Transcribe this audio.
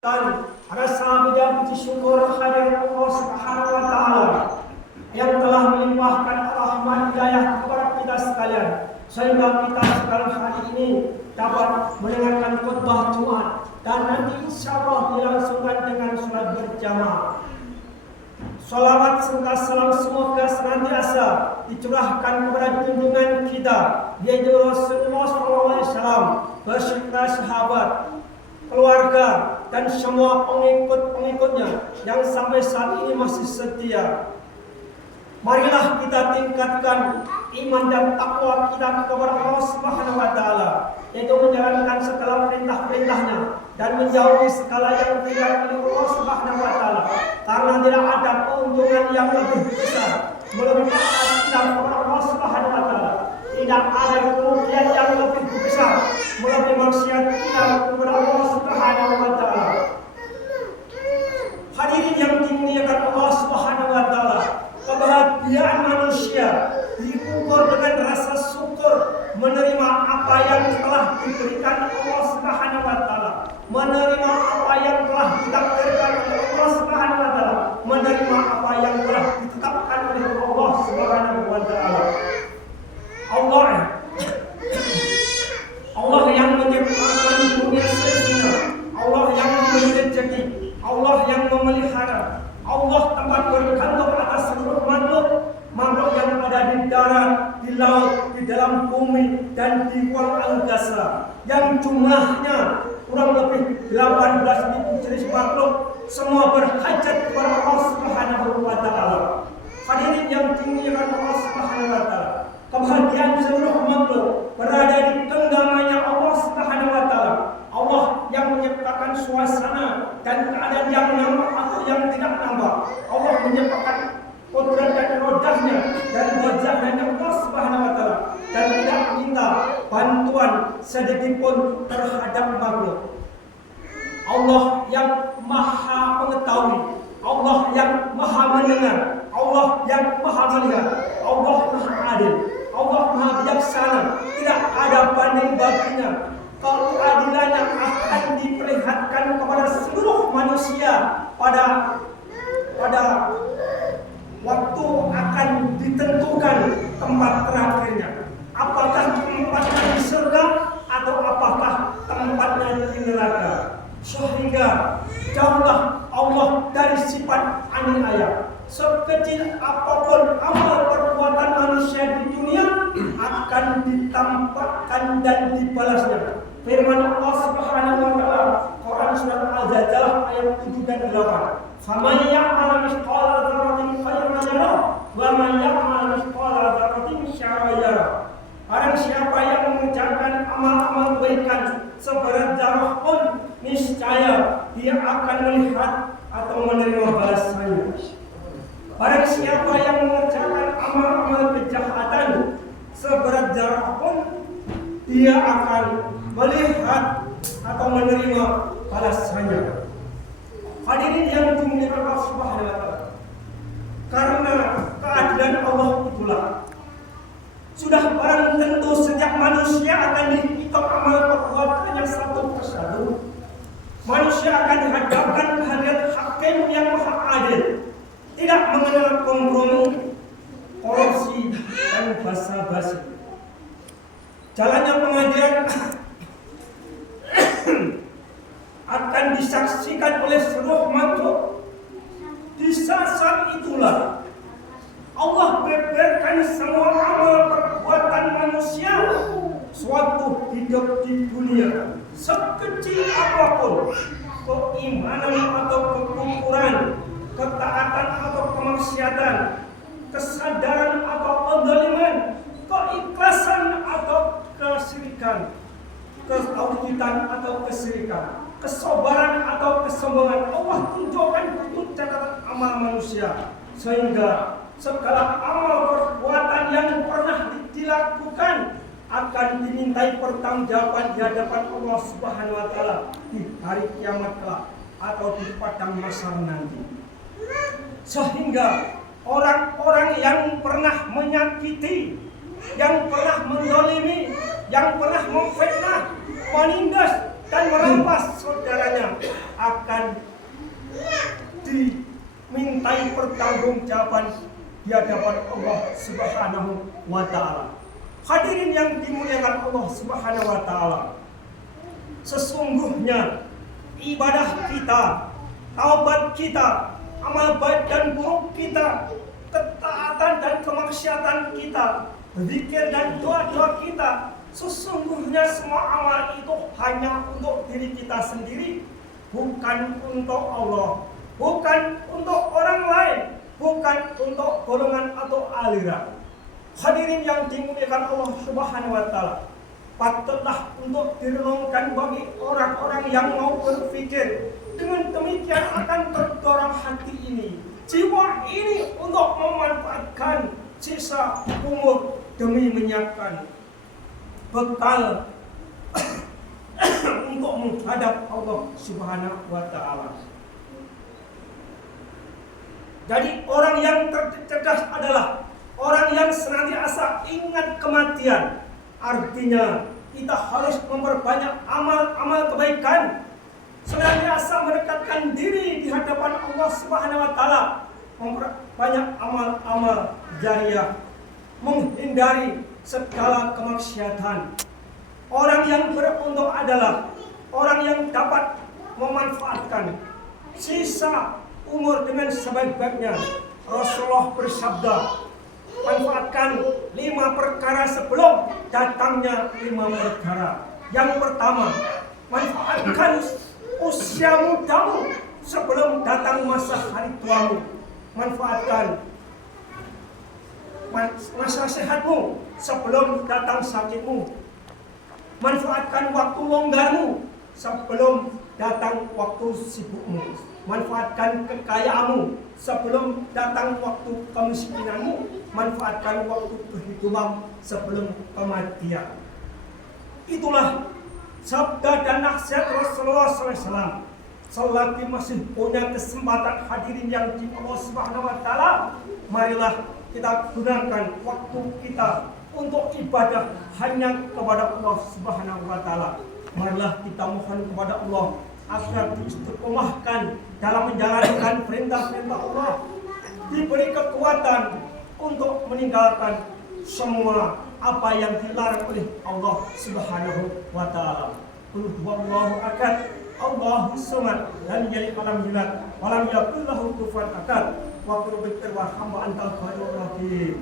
Dan rasa puji syukur kehadirat Allah Subhanahu wa taala yang telah melimpahkan rahmat hidayah kepada kita sekalian sehingga kita sekarang hari ini dapat mendengarkan khutbah Jumat dan nanti insyaallah dilangsungkan dengan salat berjamaah. Salawat serta salam semoga senantiasa dicurahkan kepada junjungan kita yaitu Rasulullah SAW beserta sahabat, keluarga dan semua pengikut-pengikutnya yang sampai saat ini masih setia. Marilah kita tingkatkan iman dan takwa kita kepada Allah Subhanahu wa taala, yaitu menjalankan segala perintah-perintahnya dan menjauhi segala yang tidak oleh Allah Subhanahu wa taala. Karena tidak ada keuntungan yang lebih besar melebihi taat kita kepada Allah Subhanahu wa taala. Tidak ada kerugian yang lebih besar melebihi maksiat kita kepada Allah Subhanahu wa taala. Hadirin yang dimuliakan Allah Subhanahu wa taala, kebahagiaan manusia diukur dengan rasa syukur menerima apa yang telah diberikan Allah Subhanahu wa taala, menerima apa yang telah ditakdirkan oleh Allah Subhanahu wa taala, menerima apa yang telah ditetapkan oleh Allah Subhanahu wa taala. Allah yang menciptakan dunia semesta, Allah yang memberi rezeki, Allah yang memelihara, Allah tempat bergantung atas seluruh makhluk yang ada di darat, di laut, di dalam bumi dan di ruang angkasa, yang jumlahnya kurang lebih 18.000 jenis makhluk, semua berhajat kepada Allah Subhanahu wa taala. Hadirin yang dimuliakan Allah Subhanahu wa taala, kebahagiaan seluruh makhluk berada di genggamannya Allah Subhanahu wa taala. Allah yang menciptakan suasana dan keadaan yang nampak atau yang tidak nampak. Allah menciptakan kodrat dan rodahnya dan wajahnya Allah Subhanahu wa taala dan tidak minta bantuan sedikitpun terhadap makhluk. Allah yang maha mengetahui, Allah yang maha mendengar, Allah yang maha melihat, Allah maha adil, Allah maha bijaksana, tidak ada banding baginya. Keadilannya akan diperlihatkan kepada seluruh manusia pada waktu akan ditentukan tempat terakhirnya. Apakah tempatnya di surga atau apakah tempatnya di neraka? Sehingga jauhlah Allah dari sifat aniaya. Sekecil apapun amal perbuatan manusia di dunia akan ditampakkan dan dibalasnya. Firman Allah Subhanahu wa taala, Quran surat Al-Zalzalah ayat 7 dan 8. "Faman ya'mal mithqala dzarratin khairan yarah, wa man ya'mal mithqala dzarratin syarran yarah." Barang siapa yang mengerjakan amal-amal kebaikan seberat zarah pun, niscaya dia akan melihat atau menerima balasannya. Barang siapa yang mengerjakan amal-amal kejahatan seberat zarah pun, dia akan melihat atau menerima balasannya. Hadirin yang dimuliakan Allah Subhanahu wa taala, karena keadilan Allah itulah sudah barang tentu setiap manusia akan dihitung amal perbuatannya satu persatu. Manusia akan dihadapkan ke hadirat Hakim yang maha adil, tidak mengenal kompromi, korupsi dan basa-basi. Jalannya pengadilan akan disaksikan oleh seluruh makhluk. Di saat itulah Allah beberkan semua amal perbuatan manusia suatu hidup di dunia, sekecil apapun keimanan atau kekufuran, ketaatan atau kemaksiatan, kesadaran atau kezaliman, keikhlasan atau kesyirikan, ketauhidan atau kesyirikan, kesabaran atau kesombongan. Allah tunjukkan buku catatan amal manusia sehingga segala amal perbuatan yang pernah dilakukan akan dimintai pertanggungjawaban di hadapan Allah Subhanahu wa taala di hari kiamat kelak atau di padang mahsyar nanti. Sehingga orang-orang yang pernah menyakiti, yang pernah menzalimi, yang pernah memfitnah, menindas dan merampas saudaranya akan dimintai pertanggungjawaban di hadapan Allah Subhanahu wa Ta'ala. Hadirin yang dimuliakan Allah Subhanahu wa Ta'ala, sesungguhnya ibadah kita, taubat kita, amal baik dan buruk kita, ketaatan dan kemaksiatan kita, zikir dan doa-doa kita, sesungguhnya semua amal itu hanya untuk diri kita sendiri, bukan untuk Allah, bukan untuk orang lain, bukan untuk golongan atau aliran. Hadirin yang dimuliakan Allah Subhanahu wa Ta'ala, patutlah untuk direnungkan bagi orang-orang yang mau berpikir. Dengan demikian akan terdorong hati ini, jiwa ini untuk memanfaatkan sisa umur demi menyiapkan bekal untuk menghadap Allah Subhanahu wa Ta'ala. Jadi orang yang cerdas adalah orang yang senantiasa ingat kematian. Artinya kita harus memperbanyak amal-amal kebaikan, senantiasa mendekatkan diri di hadapan Allah Subhanahu wa Ta'ala, memperbanyak amal-amal jariah, menghindari segala kemaksiatan. Orang yang beruntung adalah orang yang dapat memanfaatkan sisa umur dengan sebaik-baiknya. Rasulullah bersabda, manfaatkan 5 perkara sebelum datangnya 5 perkara. Yang pertama, manfaatkan usia mudamu sebelum datang masa hari tuamu. Manfaatkan masa sehatmu sebelum datang sakitmu. Manfaatkan waktu longgarmu sebelum datang waktu sibukmu. Manfaatkan kekayaanmu sebelum datang waktu kemiskinanmu. Manfaatkan waktu kehidupan sebelum kematian. Itulah sabda dan nasihat Rasulullah SAW. Selagi masih punya kesempatan, hadirin yang di Allah Subhanahu wa Ta'ala, marilah kita gunakan waktu kita untuk ibadah hanya kepada Allah Subhanahu wa Ta'ala. Marilah kita mohon kepada Allah agar diistiqomahkan dalam menjalankan perintah-perintah Allah, diberi kekuatan untuk meninggalkan semua apa yang dilarang oleh Allah Subhanahu wa Ta'ala. Qul huwallahu ahad, Allahu samad, lam yalid wa lam yulad wa lam yakul lahu kufuwan ahad. Wa qul bi antal khairur rahim.